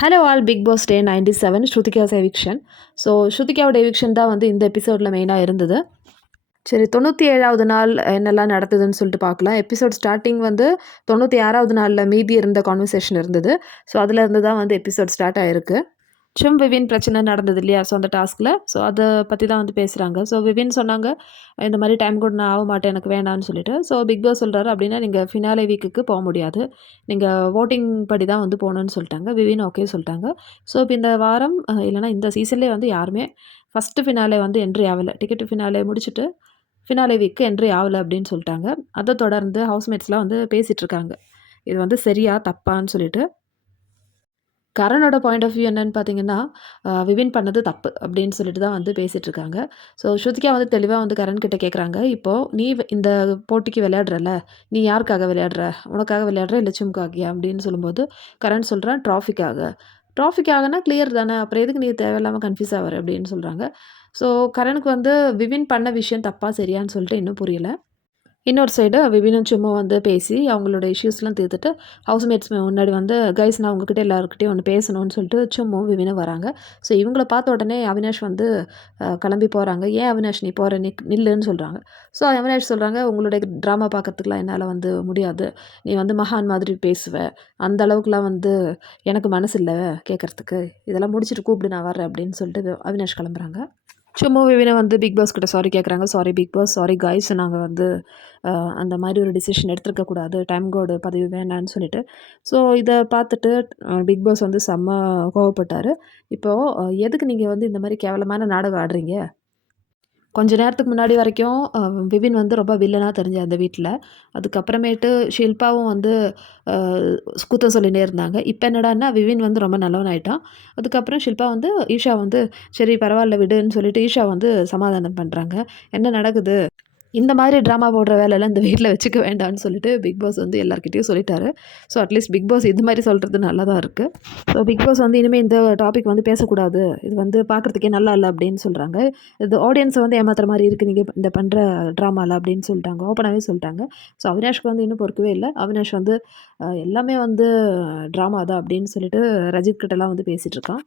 Hello all big pass டே 97 ஸ்ருதிகாஸ் eviction. So ஸ்ருதிகாவோட eviction தான் வந்து இந்த எபிசோடில் மெயினாக இருந்தது. சரி, 97வது நாள் என்னெல்லாம் நடந்ததுன்னு சொல்லிட்டு பார்க்கலாம். எபிசோட் ஸ்டார்டிங் வந்து 96வது நாளில் மீதி இருந்த கான்வர்சேஷன் இருந்தது. ஸோ அதில் இருந்து தான் வந்து எபிசோட் ஸ்டார்ட் ஆயிருக்கு. விவின் பிரச்சனை நடந்தது இல்லையா? ஸோ அந்த டாஸ்கில் ஸோ அதை பற்றி தான் வந்து பேசுகிறாங்க. ஸோ விவின் சொன்னாங்க, இந்த மாதிரி டைம் கூட நான் ஆக மாட்டேன், எனக்கு வேணான்னு சொல்லிட்டு. ஸோ பிக் பாஸ் சொல்கிறாரு, அப்படின்னா நீங்கள் ஃபினாலே வீக்குக்கு போக முடியாது, நீங்கள் ஓட்டிங் படி தான் வந்து போகணுன்னு சொல்லிட்டாங்க. விவின் ஓகே சொல்லிட்டாங்க. ஸோ இப்போ இந்த வாரம் இல்லைனா இந்த சீசன்லேயே வந்து யாருமே ஃபஸ்ட்டு ஃபினாலே வந்து என்ட்ரி ஆகலை. டிக்கெட் ஃபினாலே முடிச்சுட்டு ஃபினாலே வீக்கு என்ட்ரி ஆகலை அப்படின்னு சொல்லிட்டாங்க. அதை தொடர்ந்து ஹவுஸ்மேட்ஸ்லாம் வந்து பேசிகிட்டு இருக்காங்க, இது வந்து சரியா தப்பான்னு சொல்லிட்டு. கரனோட பாயிண்ட் ஆஃப் வியூ என்னன்னு பார்த்தீங்கன்னா, விவின் பண்ணது தப்பு அப்படின்னு சொல்லிட்டு தான் வந்து பேசிகிட்ருக்காங்க. ஸோ ஸ்ருதிகா வந்து தெளிவாக வந்து கரண் கிட்ட கேட்குறாங்க, இப்போது நீ இந்த போட்டிக்கு விளையாடுறல, நீ யாருக்காக விளையாடுற? உனக்காக விளையாடுற இல்லை சிம்காகியா அப்படின்னு சொல்லும்போது, கரண் சொல்கிறான் ட்ராஃபிக்காக. ட்ராஃபிக்காகனா கிளியர் தானே, அப்புறம் எதுக்கு நீ தேவையில்லாமல் கன்ஃப்யூஸ் ஆகிற அப்படின்னு சொல்கிறாங்க. ஸோ கரனுக்கு வந்து விவின் பண்ண விஷயம் தப்பா சரியான்னு சொல்லிட்டு இன்னும் புரியல. இன்னொரு சைடு விபினும் சும்மா வந்து பேசி அவங்களோட இஷ்யூஸ்லாம் தீர்த்துட்டு ஹவுஸ்மேட்ஸ் முன்னாடி வந்து கைஸ் நான் உங்ககிட்ட எல்லாருக்கிட்டையும் ஒன்று பேசணும்னு சொல்லிட்டு சும்மாவும் விபினும் வராங்க. ஸோ இவங்கள பார்த்த உடனே அவினாஷ் வந்து கிளம்பி போகிறாங்க. ஏன் அவினாஷ் நீ போகிற நில்லுன்னு சொல்கிறாங்க. ஸோ அவினாஷ் சொல்கிறாங்க, உங்களுடைய ட்ராமா பார்க்கறதுக்குலாம் என்னால் வந்து முடியாது, நீ வந்து மகான் மாதிரி பேசுவ, அந்த அளவுக்குலாம் வந்து எனக்கு மனசு இல்லை கேட்குறதுக்கு, இதெல்லாம் முடிச்சுட்டு கூப்பிடு நான் வரேன் அப்படின்னு சொல்லிட்டு அவினாஷ் கிளம்புறாங்க. சும்மா விவினை வந்து பிக் பாஸ் கிட்ட சாரி கேட்குறாங்க. Sorry Bigg Boss, sorry guys, நாங்கள் வந்து அந்த மாதிரி ஒரு டிசிஷன் எடுத்துருக்கக்கூடாது, டைம் கோடு பதவி வேணான்னு சொல்லிட்டு. ஸோ இதை பார்த்துட்டு பிக் பாஸ் வந்து செம்ம கோவப்பட்டார். இப்போது எதுக்கு நீங்கள் வந்து இந்த மாதிரி கேவலமான நாடகம் ஆடுறீங்க? கொஞ்ச நேரத்துக்கு முன்னாடி வரைக்கும் விபின் வந்து ரொம்ப வில்லனாக தெரிஞ்சார் அந்த வீட்டில். அதுக்கப்புறமேட்டு ஷில்பாவும் வந்து குத்தம் சொல்லிகிட்டே இருந்தாங்க. இப்போ என்னடான்னா விபின் வந்து ரொம்ப நல்லவன் ஆயிட்டான். அதுக்கப்புறம் ஷில்பா வந்து ஈஷா வந்து சரி பரவாயில்ல விடுன்னு சொல்லிட்டு ஈஷா வந்து சமாதானம் பண்ணுறாங்க. என்ன நடக்குது? இந்த மாதிரி ட்ராமா போடுற வேலையெல்லாம் இந்த வீட்டில் வச்சுக்க வேண்டாம்னு சொல்லிட்டு பிக் பாஸ் வந்து எல்லாருக்கிட்டையும் சொல்லிட்டாரு. ஸோ அட்லீஸ்ட் பிக் பாஸ் இது மாதிரி சொல்கிறது நல்லா தான் இருக்குது. ஸோ பிக் பாஸ் வந்து இனிமேல் இந்த டாபிக் வந்து பேசக்கூடாது, இது வந்து பார்க்குறதுக்கே நல்லா இல்லை அப்படின்னு சொல்கிறாங்க. இது ஆடியன்ஸை வந்து ஏமாத்துற மாதிரி இருக்குது நீங்கள் இந்த பண்ணுற ட்ராமாவில் அப்படின்னு சொல்லிட்டாங்க, ஓப்பனாகவே சொல்லிட்டாங்க. ஸோ அவினாஷ்க்கு வந்து இன்னும் பொறுக்கவே இல்லை. அவினாஷ் வந்து எல்லாமே வந்து ட்ராமா தான் அப்படின்னு சொல்லிட்டு ரஜித் கிட்டலாம் வந்து பேசிகிட்டு இருக்கான்.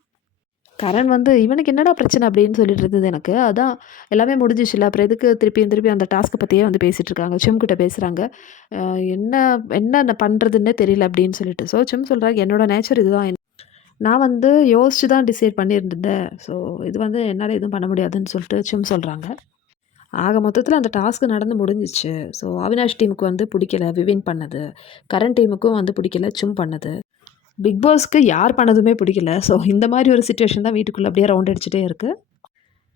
கரண் வந்து இவனுக்கு என்னடா பிரச்சனை அப்படின்னு சொல்லிட்டு இருந்தது எனக்கு. அதான் எல்லாமே முடிஞ்சிச்சுல்ல, அப்புறம் எதுக்கு திருப்பியும் திருப்பி அந்த டாஸ்க்கை பற்றியே வந்து பேசிகிட்டு இருக்காங்க. சிம் கிட்ட பேசுகிறாங்க, என்ன என்ன பண்ணுறதுன்னே தெரியல அப்படின்னு சொல்லிட்டு. ஸோ சிம் சொல்கிறாங்க, என்னோட நேச்சர் இதுதான், நான் வந்து யோசிச்சு தான் டிசைட் பண்ணியிருந்தேன். ஸோ இது வந்து என்னால் எதுவும் பண்ண முடியாதுன்னு சொல்லிட்டு சிம் சொல்கிறாங்க. ஆக மொத்தத்தில் அந்த டாஸ்க்கு நடந்து முடிஞ்சிச்சு. ஸோ அவினாஷ் டீமுக்கு வந்து பிடிக்கல விவின் பண்ணது, கரண் டீமுக்கும் வந்து பிடிக்கல சிம் பண்ணது, பிக் பாஸ்க்கு யார் பண்ணதுமே பிடிக்கல. ஸோ இந்த மாதிரி ஒரு சிச்சுவேஷன் தான் வீட்டுக்குள்ளே அப்படியே ரவுண்ட் அடிச்சுட்டே இருக்குது.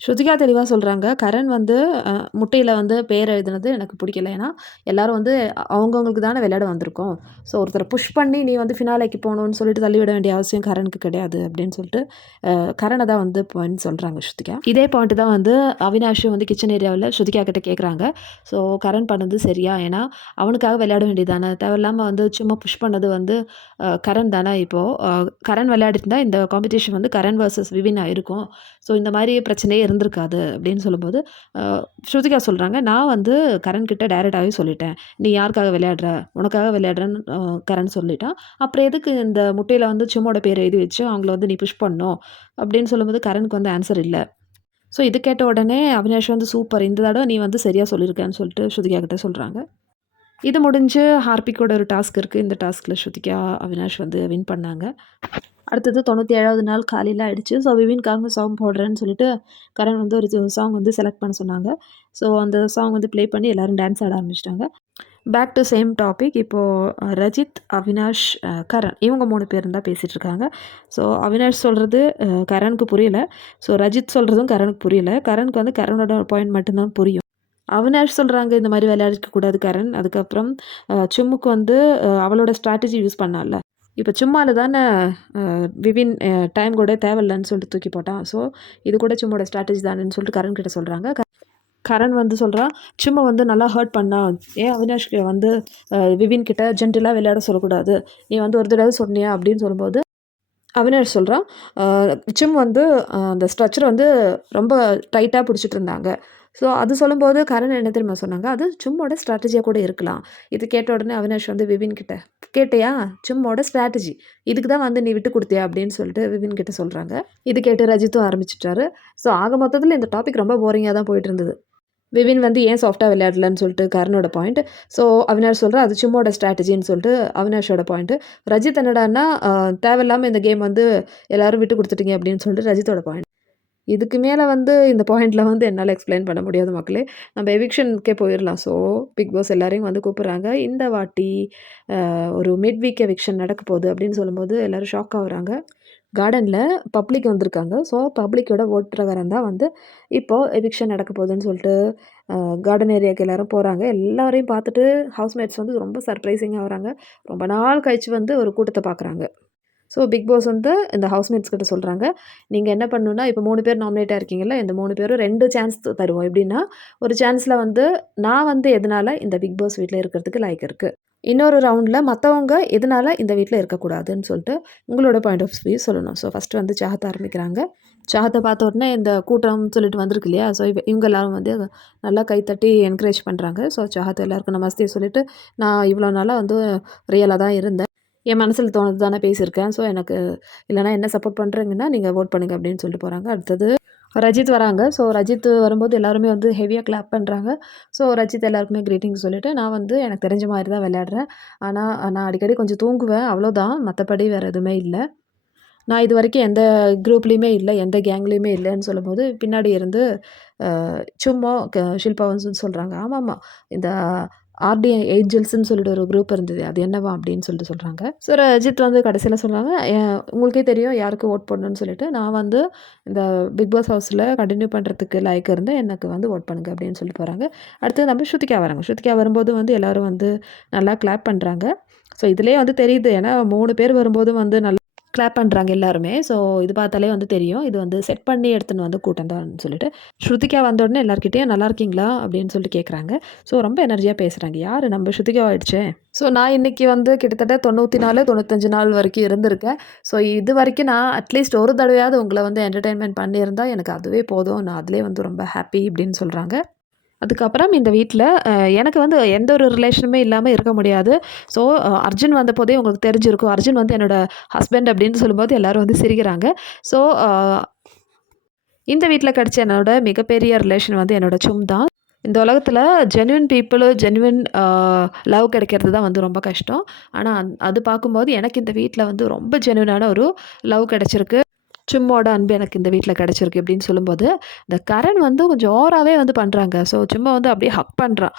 ஸ்ருதிகா தெளிவாக சொல்கிறாங்க, கரண் வந்து முட்டையில் வந்து பேர் எழுதுனது எனக்கு பிடிக்கல. ஏன்னா எல்லோரும் வந்து அவங்கவுங்களுக்கு தானே விளையாட வந்திருக்கோம். ஸோ ஒருத்தரை புஷ் பண்ணி நீ வந்து ஃபினாலேக்கு போகணுன்னு சொல்லிட்டு தள்ளிவிட வேண்டிய அவசியம் கரனுக்கு கிடையாது அப்படின்னு சொல்லிட்டு கரணை தான் வந்து பாயிண்ட் சொல்கிறாங்க ஸ்ருதிகா. இதே பாயிண்ட் தான் வந்து அவினாஷும் வந்து கிச்சன் ஏரியாவில் ஸ்ருதிகா கிட்ட கேட்குறாங்க. ஸோ கரண் பண்ணது சரியா? ஏன்னா அவனுக்காக விளையாட வேண்டியதானே, தேவையில்லாமல் வந்து சும்மா புஷ் பண்ணது வந்து கரண் தானே. இப்போது கரண் விளையாடிட்டு இந்த காம்படிஷன் வந்து கரண் வர்சஸ் விவின் ஆயிருக்கும். ஸோ இந்த மாதிரி பிரச்சனையே இருந்திருக்காது அப்படின்னு சொல்லும்போது ஸ்ருதிகா சொல்கிறாங்க, நான் வந்து கரண் கிட்ட டைரெக்டாகவே சொல்லிட்டேன், நீ யாருக்காக விளையாடுற, உனக்காக விளையாடுறேன்னு கரண் சொல்லிட்டான். அப்புறம் எதுக்கு இந்த முட்டையில் வந்து சும்மோட பேர் எழுதி வச்சு அவங்கள வந்து நீ புஷ் பண்ணணும் அப்படின்னு சொல்லும்போது கரனுக்கு வந்து ஆன்சர் இல்லை. ஸோ இது கேட்ட உடனே அவினாஷ் வந்து சூப்பர், இந்த தடவை நீ வந்து சரியாக சொல்லியிருக்கேன்னு சொல்லிட்டு ஸ்ருதிகா கிட்ட சொல்கிறாங்க. இது முடிஞ்சு ஹார்பிக்கோட ஒரு டாஸ்க் இருக்குது. இந்த டாஸ்கில் ஸ்ருதிகா அவினாஷ் வந்து வின் பண்ணாங்க. அடுத்தது 97வது நாள் காலையில் ஆகிடுச்சு. ஸோ விவின்காக சாங் போடுறேன்னு சொல்லிட்டு கரண் வந்து ஒரு சாங் வந்து செலக்ட் பண்ண சொன்னாங்க. ஸோ அந்த சாங் வந்து ப்ளே பண்ணி எல்லோரும் டான்ஸ் ஆட ஆரம்பிச்சிட்டாங்க. Back to same topic. இப்போது ரஜித், அவினாஷ், கரண் இவங்க 3 பேரும் தான் பேசிகிட்டு இருக்காங்க. ஸோ அவினாஷ் சொல்கிறது கரனுக்கு புரியல. ஸோ ரஜித் சொல்கிறதும் கரனுக்கு புரியல. கரனுக்கு வந்து கரனோட பாயிண்ட் மட்டும்தான் புரியும். அவினாஷ் சொல்கிறாங்க, இந்த மாதிரி விளையாடிக்கக்கூடாது கரண். அதுக்கப்புறம் சும்முக்கு வந்து அவளோட ஸ்ட்ராட்டஜி யூஸ் பண்ணால, இப்போ சும்மால தானே விவின் டைம் கூட தேவையில்லைன்னு சொல்லிட்டு தூக்கி போட்டான். ஸோ இது கூட சும்மோட ஸ்ட்ராட்டஜி தானேன்னு சொல்லிட்டு கரண் கிட்ட சொல்கிறாங்க. கரண் வந்து சொல்கிறான், சும்மா வந்து நல்லா ஹர்ட் பண்ணான், ஏன் அவினாஷ்க்கு வந்து விவின் கிட்ட ஜென்டிலாக விளையாட சொல்லக்கூடாது, நீ வந்து ஒரு தடவை சொன்னியா அப்படின்னு சொல்லும்போது அவினாஷ் சொல்கிறான், சிம் வந்து அந்த ஸ்ட்ரக்சரை வந்து ரொம்ப டைட்டாக பிடிச்சிட்டு இருந்தாங்க. ஸோ அது சொல்லும்போது கரண் என்ன தெரியுமா சொன்னாங்க, அது சும்மோட ஸ்ட்ராட்டஜியாக கூட இருக்கலாம். இது கேட்ட உடனே அவினாஷ் வந்து விபின் கிட்ட, கேட்டியா சும்மோட ஸ்ட்ராட்டஜி, இதுக்கு தான் வந்து நீ விட்டு கொடுத்தியா அப்படின்னு சொல்லிட்டு விபின் கிட்ட சொல்கிறாங்க. இது கேட்டு ரஜித்தும் ஆரம்பிச்சிட்டாரு. ஸோ ஆக மொத்தத்தில் இந்த டாபிக் ரொம்ப போரிங்காக தான் போயிட்டு இருந்தது. விவின் வந்து ஏன் சாஃப்ட்டாக விளையாடலன்னு சொல்லிட்டு கர்ணோட பாயிண்ட். ஸோ அவினாஷ் சொல்கிறா அது சும்மோட ஸ்ட்ராட்டஜின்னு சொல்லிட்டு அவினாஷோட பாயிண்ட்டு. ரஜித் என்னடான்னா தேவையில்லாமல் இந்த கேம் வந்து எல்லோரும் விட்டு கொடுத்துட்டீங்க அப்படின்னு சொல்லிட்டு ரஜித்தோட பாயிண்ட். இதுக்கு மேலே வந்து இந்த பாயிண்டில் வந்து என்னால் எக்ஸ்பிளைன் பண்ண முடியாது மக்களே. நம்ம எவிக்ஷனுக்கே போயிடலாம். ஸோ பிக் பாஸ் எல்லாரையும் வந்து கூப்பிட்றாங்க. இந்த வாட்டி ஒரு மிட் வீக் எவிக்ஷன் நடக்க போகுது அப்படின்னு சொல்லும்போது எல்லோரும் ஷாக் ஆகுறாங்க. கார்டனில் பப்ளிக் வந்திருக்காங்க. ஸோ பப்ளிக்கோட ஓட் பிரகாரம் தான் வந்து இப்போது எவிக்ஷன் நடக்க போகுதுன்னு சொல்லிட்டு கார்டன் ஏரியாவுக்கு எல்லோரும் போகிறாங்க. எல்லாரையும் பார்த்துட்டு ஹவுஸ்மேட்ஸ் வந்து ரொம்ப சர்ப்ரைசிங்காக வராங்க. ரொம்ப நாள் கழித்து வந்து ஒரு கூட்டத்தை பார்க்குறாங்க. ஸோ பிக் பாஸ் வந்து இந்த ஹவுஸ்மேட்ஸ் கிட்ட சொல்கிறாங்க, நீங்கள் என்ன பண்ணணுன்னா இப்போ 3 பேர் நாமினேட்டாக இருக்கீங்கல்ல, இந்த 3 பேரும் 2 சான்ஸ் தருவோம். எப்படின்னா ஒரு சான்ஸில் வந்து நான் வந்து எதனால் இந்த பிக் பாஸ் வீட்டில் இருக்கிறதுக்கு லாய்க்கு இருக்குது, இன்னொரு ரவுண்டில் மற்றவங்க எதனால் இந்த வீட்டில் இருக்கக்கூடாதுன்னு சொல்லிட்டு உங்களோட பாயிண்ட் ஆஃப் வியூ சொல்லணும். ஸோ ஃபஸ்ட்டு வந்து சாஹத்தை ஆரம்பிக்கிறாங்க. சாஹத்தை பார்த்த உடனே இந்த கூட்டம்னு சொல்லிட்டு வந்திருக்கு இல்லையா, ஸோ இவங்க எல்லாரும் வந்து நல்லா கைத்தட்டி என்கரேஜ் பண்ணுறாங்க. ஸோ சாஹத் எல்லாருக்கும் நமஸ்தே சொல்லிவிட்டு, நான் இவ்வளோ நாளாக வந்து ரியலாக தான் இருந்தேன், என் மனசில் தோணுது தானே பேசியிருக்கேன், ஸோ எனக்கு இல்லைனா என்ன சப்போர்ட் பண்ணுறீங்கன்னா நீங்கள் ஓட் பண்ணுங்கள் அப்படின்னு சொல்லிட்டு போகிறாங்க. அடுத்தது ரஜித் வராங்க. ஸோ ரஜித் வரும்போது எல்லாருமே வந்து ஹெவியாக கிளாப் பண்ணுறாங்க. ஸோ ரஜித் எல்லாருக்குமே க்ரீட்டிங் சொல்லிவிட்டு, நான் வந்து எனக்கு தெரிஞ்ச மாதிரி தான் விளையாடுறேன், ஆனால் நான் அடிக்கடி கொஞ்சம் தூங்குவேன், அவ்வளோதான், மற்றபடி வேறு எதுவுமே இல்லை, நான் இது வரைக்கும் எந்த குரூப்லேயுமே இல்லை, எந்த கேங்லேயுமே இல்லைன்னு சொல்லும்போது பின்னாடி இருந்து சும்மா ஷில்பா வந்து சொல்கிறாங்க, ஆமாம்மா இந்த ஆர்டி ஏஞ்சல்ஸ்ன்னு சொல்லிட்டு ஒரு குரூப் இருந்தது, அது என்னவா அப்படின்னு சொல்லிட்டு சொல்கிறாங்க. ஸோ ரஜித் வந்து கடைசியில் சொல்கிறாங்க, உங்களுக்கே தெரியும் யாருக்கு ஓட் பண்ணணும்னு சொல்லிட்டு, நான் வந்து இந்த பிக் பாஸ் ஹவுஸில் கண்டினியூ பண்ணுறதுக்கு லாய்க்கு இருந்து எனக்கு வந்து ஓட் பண்ணுங்க அப்படின்னு சொல்லிட்டு போகிறாங்க. அடுத்து நம்ம ஸ்ருதிகா வராங்க. ஸ்ருதிகா வரும்போது வந்து எல்லோரும் வந்து நல்லா கிளாப் பண்ணுறாங்க. ஸோ இதிலே வந்து தெரியுது, ஏன்னா 3 பேர் வரும்போது வந்து நல்லா கிளாப் பண்ணுறாங்க எல்லாருமே. ஸோ இது பார்த்தாலே வந்து தெரியும், இது வந்து செட் பண்ணி எடுத்துன்னு வந்து கூட்டம் தான் சொல்லிட்டு. ஸ்ருதிகா வந்த உடனே எல்லாருக்கிட்டேயும் நல்லா இருக்கீங்களா அப்படின்னு சொல்லிட்டு கேட்குறாங்க. ஸோ ரொம்ப எனர்ஜியாக பேசுகிறாங்க. யார் நம்ம ஸ்ருதிகா ஆகிடுச்சே. ஸோ நான் இன்றைக்கி வந்து கிட்டத்தட்ட 94 95 நாள் வரைக்கும் இருந்திருக்கேன். ஸோ இது வரைக்கும் நான் அட்லீஸ்ட் ஒரு தடவையாவது உங்களை வந்து என்டர்டெயின்மெண்ட் பண்ணியிருந்தால் எனக்கு அதுவே போதும், நான் அதிலே வந்து ரொம்ப ஹாப்பி அப்படின்னு சொல்கிறாங்க. அதுக்கப்புறம் இந்த வீட்டில் எனக்கு வந்து எந்த ஒரு ரிலேஷனுமே இல்லாமல் இருக்க முடியாது. ஸோ அர்ஜுன் வந்தபோதே உங்களுக்கு தெரிஞ்சிருக்கும், அர்ஜுன் வந்து என்னோடய ஹஸ்பண்ட் அப்படின்னு சொல்லும்போது எல்லோரும் வந்து சிரிக்கிறாங்க. ஸோ இந்த வீட்டில் கிடச்ச என்னோட மிகப்பெரிய ரிலேஷன் வந்து என்னோடய சும் தான். இந்த உலகத்தில் ஜென்யூன் பீப்புளு ஜென்யூன் லவ் கிடைக்கிறது தான் வந்து ரொம்ப கஷ்டம். ஆனால் அது பார்க்கும்போது எனக்கு இந்த வீட்டில் வந்து ரொம்ப ஜென்யூனான ஒரு லவ் கிடச்சிருக்கு. சும்மோட அன்பு எனக்கு இந்த வீட்டில் கிடச்சிருக்கு அப்படின்னு சொல்லும்போது, இந்த கரண் வந்து கொஞ்சம் ஓவராகவே வந்து பண்ணுறாங்க. ஸோ சும்மா வந்து அப்படியே ஹக் பண்ணுறான்.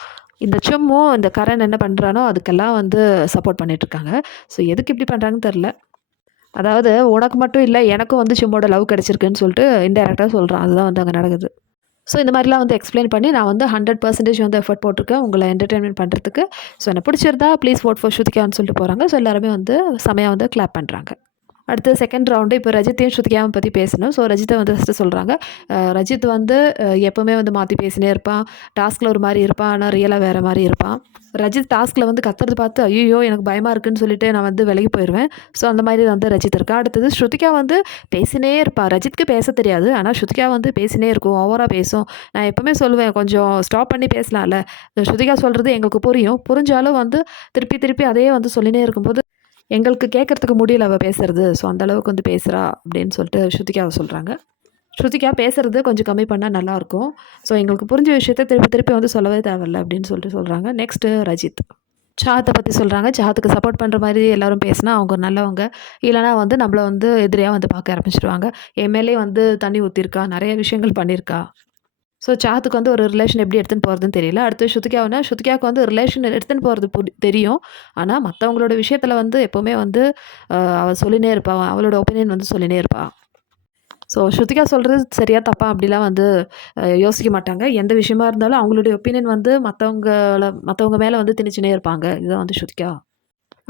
இந்த சும்மும் இந்த கரண் என்ன பண்ணுறானோ அதுக்கெல்லாம் வந்து சப்போர்ட் பண்ணிகிட்ருக்காங்க. ஸோ எதுக்கு இப்படி பண்ணுறாங்கன்னு தெரில. அதாவது உனக்கு மட்டும் இல்லை, எனக்கும் வந்து சும்மோட லவ் கிடச்சிருக்குன்னு சொல்லிட்டு இன்டெரக்டாக சொல்கிறான். அதுதான் வந்து அங்கே நடக்குது. ஸோ இந்த மாதிரிலாம் வந்து எக்ஸ்பிளைன் பண்ணி நான் வந்து 100% வந்து எஃபர்ட் போட்டிருக்கேன் உங்களை என்டர்டெயின்மெண்ட் பண்ணுறதுக்கு. ஸோ எனக்கு பிடிச்சிருந்தா ப்ளீஸ் வோட் ஃபார் ஸ்ருதிகான்னு சொல்லிட்டு போகிறாங்க. ஸோ எல்லாருமே வந்து செமையாக வந்து கிளாப் பண்ணுறாங்க. அடுத்து செகண்ட் ரவுண்டு இப்போ ரஜித்தையும் ஸ்ருதிகாவும் பற்றி பேசணும். ஸோ ரஜித்தை வந்து ஃபஸ்ட்டு சொல்கிறாங்க, ரஜித் வந்து எப்போவுமே வந்து மாற்றி பேசினே இருப்பான், டாஸ்கில் ஒரு மாதிரி இருப்பான், ஆனால் ரியலாக வேறு மாதிரி இருப்பான். ரஜித் டாஸ்கில் வந்து கத்துறது பார்த்து ஐயோ எனக்கு பயமாக இருக்குன்னு சொல்லிட்டு நான் வந்து விலகி போயிடுவேன். ஸோ அந்த மாதிரி வந்து ரஜித் இருக்கா. அடுத்தது ஸ்ருதிகா வந்து பேசினே இருப்பாள். ரஜித்துக்கு பேச தெரியாது, ஆனால் ஸ்ருதிகா வந்து பேசினே இருக்கும், ஓவராக பேசும். நான் எப்போவுமே சொல்லுவேன், கொஞ்சம் ஸ்டாப் பண்ணி பேசலாம்ல, ஸ்ருதிகா சொல்கிறது எங்களுக்கு புரியும், புரிஞ்சாலும் வந்து திருப்பி திருப்பி அதையே வந்து சொல்லினே இருக்கும்போது எங்களுக்கு கேட்குறதுக்கு முடியல அவள் பேசுகிறது. ஸோ அந்தளவுக்கு வந்து பேசுகிறா அப்படின்னு சொல்லிட்டு ஸ்ருதிகாவை சொல்கிறாங்க. ஸ்ருதிகா பேசுகிறது கொஞ்சம் கம்மி பண்ணால் நல்லாயிருக்கும். ஸோ எங்களுக்கு புரிஞ்ச விஷயத்த திருப்பி திருப்பி வந்து சொல்லவே தேவையில்ல அப்படின்னு சொல்லிட்டு சொல்கிறாங்க. நெக்ஸ்ட்டு ரஜித் சாஹத்தை பற்றி சொல்கிறாங்க. சாஹத்துக்கு சப்போர்ட் பண்ணுற மாதிரி எல்லோரும் பேசினா அவங்க நல்லவங்க, இல்லைனா வந்து நம்மளை வந்து எதிரியாக வந்து பார்க்க ஆரம்பிச்சிடுவாங்க. எம்எல்ஏ வந்து தண்ணி ஊற்றிருக்கா, நிறைய விஷயங்கள் பண்ணியிருக்கா. ஸோ சாஹத்துக்கு வந்து ஒரு ரிலேஷன் எப்படி எடுத்துன்னு போகிறதுன்னு தெரியல. அடுத்து ஸ்ருதிகாவுக்கு வந்து ரிலேஷன் எடுத்துன்னு போகிறது தெரியும், ஆனால் மற்றவங்களோட விஷயத்தில் வந்து எப்போவுமே வந்து அவள் சொல்லினே இருப்பாள், அவளோட ஒப்பீனியன் வந்து சொல்லினே இருப்பாள். ஸோ ஸ்ருதிகா சொல்கிறது சரியா தப்பா அப்படிலாம் வந்து யோசிக்க மாட்டாங்க. எந்த விஷயமா இருந்தாலும் அவங்களுடைய ஒப்பீனியன் வந்து மற்றவங்க மேலே வந்து திணிச்சுனே இருப்பாங்க. இதுதான் வந்து ஸ்ருதிகா.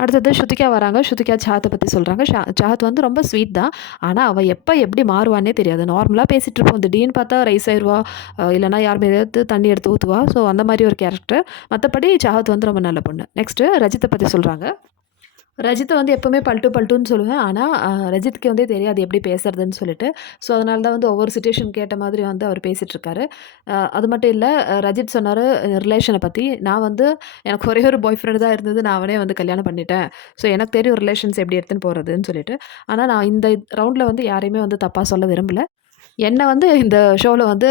அடுத்தது ஸ்ருதிகா வராங்க. ஸ்ருதிகா சாஹத்தை பற்றி சொல்கிறாங்க. சாஹத் வந்து ரொம்ப ஸ்வீட் தான், ஆனால் அவள் எப்போ எப்படி மாறுவான்னே தெரியாது. நார்மலாக பேசிகிட்டு இருப்போம், திடீர்னு பார்த்தா ரைஸ் ஆயிடுவா, இல்லைனா யார் மீதாவது தண்ணி எடுத்து ஊற்றுவா. ஸோ அந்த மாதிரி ஒரு கேரக்டர். மற்றபடி சாஹத் வந்து ரொம்ப நல்ல பொண்ணு. நெக்ஸ்ட்டு ரஜித்தை பற்றி சொல்கிறாங்க. ரஜித்த வந்து எப்பவுமே பல்ட்டு பல்ட்டுன்னு சொல்லுவேன். ஆனா, ரஜித்துக்கு வந்து தெரியாது எப்படி பேசுறதுன்னு சொல்லிட்டு. ஸோ, அதனால தான் வந்து ஒவ்வொரு சிச்சுவேஷனுக்கு ஏத்த மாதிரி வந்து அவர் பேசிட்டுருக்காரு. அது மட்டும் இல்ல, ரஜித் சொன்னாரு ரிலேஷன பத்தி. நான் வந்து எனக்கு ஒரே ஒரு பாய் ஃப்ரெண்ட் தான் இருந்தது. நான் அவனே வந்து கல்யாணம் பண்ணிட்டேன். ஸோ, எனக்கு தெரியும் ரிலேஷன்ஸ் எப்படி எடுத்துன்னு போறதுன்னு சொல்லிட்டு. ஆனா, நான் இந்த ரவுண்ட்ல வந்து யாரையுமே வந்து தப்பா சொல்ல விரும்பல. என்ன வந்து இந்த ஷோல வந்து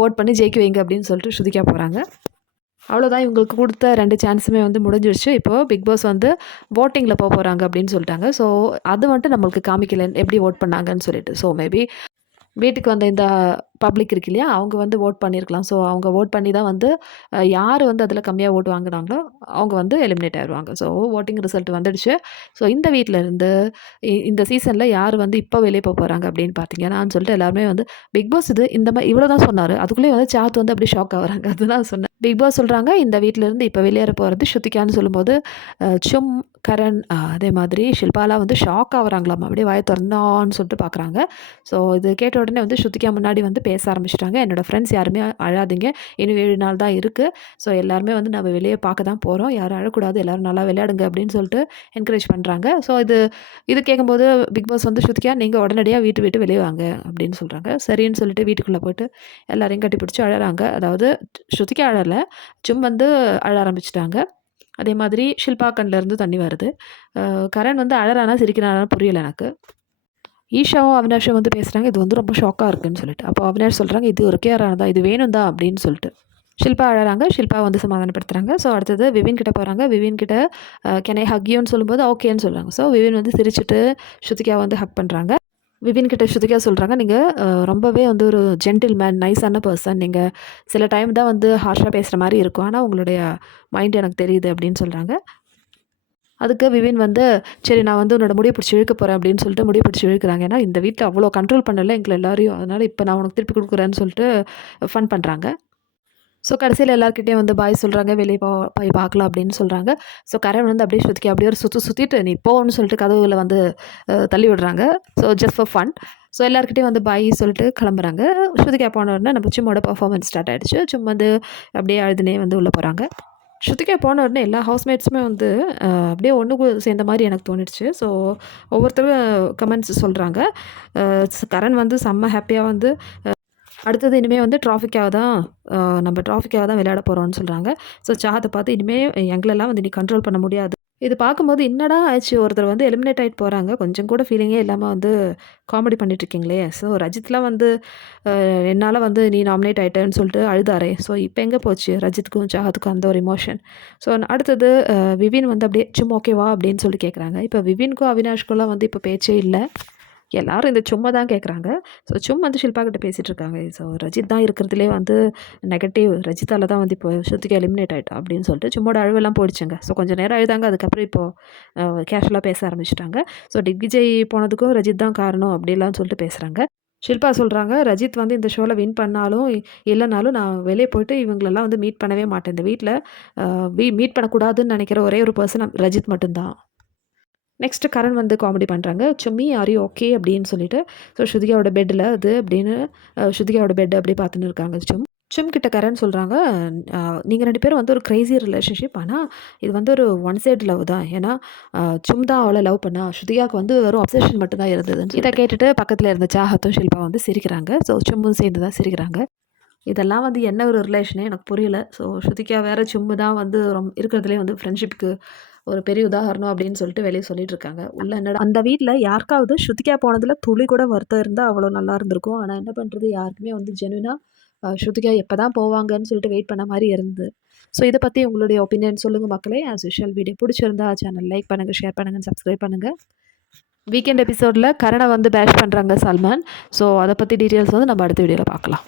வோட் பண்ணி ஜெயிக்க வைங்க அப்படின்னு சொல்லிட்டு ஸ்ருதிகா போறாங்க. அவ்வளோதான் இவங்களுக்கு குடுத்த 2 சான்ஸுமே வந்து முடிஞ்சிருச்சு. இப்போ பிக் பாஸ் வந்து வோட்டிங்கில போறாங்க அப்படின்னு சொல்லிட்டாங்க. ஸோ, அது மட்டும் நம்மளுக்கு காமிக்கல எப்படி வோட் பண்ணாங்கன்னு சொல்லிட்டு. ஸோ, மேபி வீட்டுக்கு வந்த இந்த பப்ளிக் இருக்கு இல்லையா? அவங்க வந்து வோட் பண்ணியிருக்கலாம். ஸோ, அவங்க வோட் பண்ணி தான் வந்து யார் வந்து அதில கம்மியா ஓட் வாங்குனாங்களோ, அவங்க வந்து எலிமினேட் ஆயிருவாங்க. ஸோ, வோட்டிங் ரிசல்ட் வந்துடுச்சு. ஸோ, இந்த வீட்ல இருந்து இந்த சீசன்ல யார் வந்து இப்போ வெளிய போறாங்க அப்படின்னு பார்த்தீங்கன்னான்னு சொல்லிட்டு எல்லாருமே வந்து பிக் பாஸ் இது இந்த இவ்வளோ தான் சொன்னாரு. அதுக்குள்ளேயே வந்து சாத் வந்து அப்படியே ஷாக் ஆகுறாங்க. அதுதான் சொன்னேன். பிக் பாஸ் சொல்றாங்க, இந்த வீட்ல இருந்து இப்போ வெளியேற போறது ஸ்ருதிகான்னு சொல்லும்போது, சும், கரண் அதே மாதிரி ஷில்பாலாம் வந்து ஷாக் ஆகுறாங்களாமா. அப்படியே வாய தொறந்தான்னு சொல்லிட்டு பார்க்குறாங்க. ஸோ, இது கேட்ட உடனே வந்து ஸ்ருதிகா முன்னாடி வந்து பேச ஆரம்பிச்சுட்டாங்க. என்னோட ஃப்ரெண்ட்ஸ் யாருமே அழாதீங்க. இன்னும் 7 நாள் தான் இருக்கு. ஸோ, எல்லாருமே வந்து நம்ம வெளிய பார்க்க தான் போறோம். யாரும் அழக்கூடாது. எல்லாரும் நல்லா விளையாடுங்க அப்படின்னு சொல்லிட்டு என்கரேஜ் பண்றாங்க. ஸோ, இது இது கேட்கும்போது பிக் பாஸ் வந்து ஸ்ருதிகா நீங்க உடனடியா வீட்ட விட்டு வெளிய வாங்க அப்படின்னு சொல்றாங்க. சரின்னு சொல்லிட்டு வீட்டுக்குள்ள போயிட்டு எல்லாரையும் கட்டிப்பிடிச்சு அழறாங்க. அதாவது ஸ்ருதிகா அழல. வந்து அழ ஆரம்பிச்சுட்டாங்க. அதே மாதிரி ஷில்பா கண்லேருந்து தண்ணி வருது. கரண் வந்து அழறானா, சிரிக்கிறானான்னு புரியல எனக்கு. ஈஷாவும், அவினாஷும் வந்து பேசுறாங்க. இது வந்து ரொம்ப ஷாக்கா இருக்குன்னு சொல்லிட்டு. அப்போ அவினாஷ் சொல்றாங்க, "இது ஒரு கேரான தான். இது வேணும் தான்" அப்படின்னு சொல்லிட்டு. ஷில்பா அழறாங்க. ஷில்பா வந்து சமாதானப்படுத்துறாங்க. ஸோ அடுத்தது விவின் கிட்ட போறாங்க. விவின் கிட்ட கேன் ஐ ஹக் யூன்னு சொல்லும்போது ஓகேன்னு சொல்றாங்க. ஸோ விவின் வந்து சிரிச்சுட்டு ஸ்ருதிகாவ வந்து ஹக் பண்றாங்க. விபின் கிட்ட ஸ்ருதிகா சொல்றாங்க, "நீங்க ரொம்பவே வந்து ஒரு ஜென்டில்மேன், நைஸான பெர்சன். நீங்க சில டைம் தான் வந்து ஹார்ஷா பேசுற மாரி இருக்கும். ஆனா உங்களுடைய மைண்ட் எனக்கு தெரியுது" அப்படின்னு சொல்றாங்க. அதுக்கு விவின் வந்து, "சரி நான் வந்து உன்னோட முடிய பிடிச்சு இழுக்க போறேன்" அப்படின்னு சொல்லிட்டு முடிய பிடிச்சு இழுக்குறாங்க. ஏன்னா இந்த வீட்ல அவ்வளோ கண்ட்ரோல் பண்ணல எங்கள எல்லாரையும். அதனால இப்ப நான் உனக்கு திருப்பி குடுக்குறேன்னு சொல்லிட்டு ஃபன் பண்றாங்க. ஸோ கடைசியில எல்லார்கிட்டயும் வந்து பாய் சொல்றாங்க. "வெளிய போய் பார்க்கலாம்" அப்படின்னு சொல்றாங்க. ஸோ கரண் வந்து அப்படியே ஸ்ருதிகா அப்படியே ஒரு சுத்து சுத்திட்டு, "நீ போன்னு" சொல்லிட்டு கதவுல வந்து தள்ளி விடுறாங்க. So just for fun. So எல்லார்கிட்டயும் வந்து பாய் சொல்லிட்டு கிளம்புறாங்க. ஸ்ருதிகா போன உடனே நம்ம சும்மோட பெர்ஃபார்மன்ஸ் ஸ்டார்ட் ஆயிடுச்சு. வந்து அப்படியே அழுதுனே வந்து உள்ள போறாங்க. ஸ்ருதிகா போன உடனே எல்லா ஹவுஸ்மேட்ஸுமே வந்து அப்படியே ஒண்ணு சேர்ந்த மாரி எனக்கு தோணிடுச்சு. ஸோ ஒவ்வொருத்தரும் கமெண்ட்ஸ் சொல்றாங்க. கரண் வந்து செம்ம ஹேப்பியா வந்து அடுத்தது இனிமே வந்து நம்ம டிராஃபிக்காக தான் விளையாட போறோம்ன்னு சொல்றாங்க. ஸோ சாத்த பார்த்து இனிமே எங்களெல்லாம் வந்து நீ கண்ட்ரோல் பண்ண முடியாது. இது பார்க்கும்போது என்னடா ஆச்சு ஒருத்தர் வந்து எலிமினேட் ஆயிட்டு போறாங்க. கொஞ்சம் கூட ஃபீலிங்கே இல்லாம வந்து காமெடி பண்ணிட்டு இருக்கீங்களே! ஸோ ரஜித்லாம் வந்து என்னால வந்து நீ நாமினேட் ஆயிட்டேன்னு சொல்லிட்டு அழுதாரே! ஸோ இப்ப எங்க போச்சு ரஜித்துக்கும், சாஹத்துக்கும் அந்த ஒரு எமோஷன். ஸோ அடுத்தது விவின் வந்து அப்படியே சும்மா ஓகேவா? அப்படின்னு சொல்லி கேட்குறாங்க. இப்ப விவின்க்கும், அவினாஷ்க்கும்லாம் வந்து இப்ப பேச்சே இல்ல. எல்லாரும் இந்த சும்மா தான் கேட்குறாங்க. ஸோ வந்து ஷில்பா கிட்ட பேசிட்டு இருக்காங்க. ஸோ ரஜித் தான் இருக்கிறதுலே வந்து நெகட்டிவ். ரஜித்தால தான் வந்து இப்போ ஸ்ருதிகா எலிமினேட் ஆயிட்டா அப்படின்னு சொல்லிட்டு சும்மோட அழுவெல்லாம் போயிடுச்சுங்க. ஸோ கொஞ்சம் நேரம் அழுதாங்க. அதுக்கப்புறம் இப்போ கேஷுவலா பேச ஆரம்பிச்சுட்டாங்க. ஸோ திக்விஜய் போனதுக்கும் ரஜித் தான் காரணம் அப்படிலாம் சொல்லிட்டு பேசுறாங்க. ஷில்பா சொல்றாங்க, "ரஜித் வந்து இந்த ஷோல வின் பண்ணாலும், இல்லனாலும் நான் வெளிய போயிட்டு இவங்களெல்லாம் வந்து மீட் பண்ணவே மாட்டேன். இந்த வீட்ல அ மீட் பண்ணக்கூடாதுன்னு நெனைக்கிற ஒரே ஒரு பெர்சன் ரஜித் மட்டும் தான்." நெக்ஸ்ட்டு கரண் வந்து காமெடி பண்றாங்க. "சும்மி ஆர் யூ ஓகே?" அப்படின்னு சொல்லிட்டு. ஸோ ஸ்ருதிகாவோட பெட்ல அது அப்படின்னு ஸ்ருதிகாவோட பெட் அப்படியே பார்த்துன்னு இருக்காங்க கிட்ட கரண் சொல்றாங்க, நீங்க 2 பேரும் வந்து ஒரு கிரேசி ரிலேஷன்ஷிப். ஆனா இது வந்து ஒரு ஒன் சைடு லவ் தான். ஏன்னா தான் அவள லவ் பண்ணா. ஸ்ருதிகாவுக்கு வந்து வெறும் அப்சஷன் மட்டும் தான் இருந்ததுன்னு இத கேட்டுட்டு பக்கத்துல இருந்த சாஹத்தும், ஷில்பா வந்து சிரிக்கிறாங்க. ஸோ சும்மும் சேர்ந்து தான் சிரிக்கிறாங்க. இதெல்லாம் வந்து என்ன ஒரு ரிலேஷனே எனக்கு புரியல. ஸோ ஸ்ருதிகா வேற சும்மு தான் வந்து இருக்கிறதுலயே வந்து ஃப்ரெண்ட்ஷிப்க்கு ஒரு பெரிய உதாரணம் அப்படின்னு சொல்லிட்டு வெளிய சொல்லிட்டு இருக்காங்க. உள்ள என்னடா அந்த வீட்ல யாருக்காவது ஸ்ருதிகா போனதுல துளி கூட வருத்தம் இருந்தா அவ்வளோ நல்லா இருந்திருக்கும். ஆனா என்ன பண்றது யாருக்குமே வந்து ஜென்யூனா ஸ்ருதிகா எப்பதான் போவாங்கன்னு சொல்லிட்டு வெயிட் பண்ண மாரி இருந்தது. ஸோ இத பத்தி உங்களுடைய ஒப்பீனியன் சொல்லுங்க மக்களே. ஆஸ் யூசுவல் வீடியோ புடிச்சிருந்தா சேனல் லைக் பண்ணுங்க, ஷேர் பண்ணுங்க, சப்ஸ்கிரைப் பண்ணுங்க. வீக்கெண்ட் எபிசோட்ல கரண வந்து பேஷ் பண்றாங்க சல்மான். ஸோ அத பத்தி டீட்டெயில்ஸ் வந்து நம்ம அடுத்த வீடியோல பார்க்கலாம்.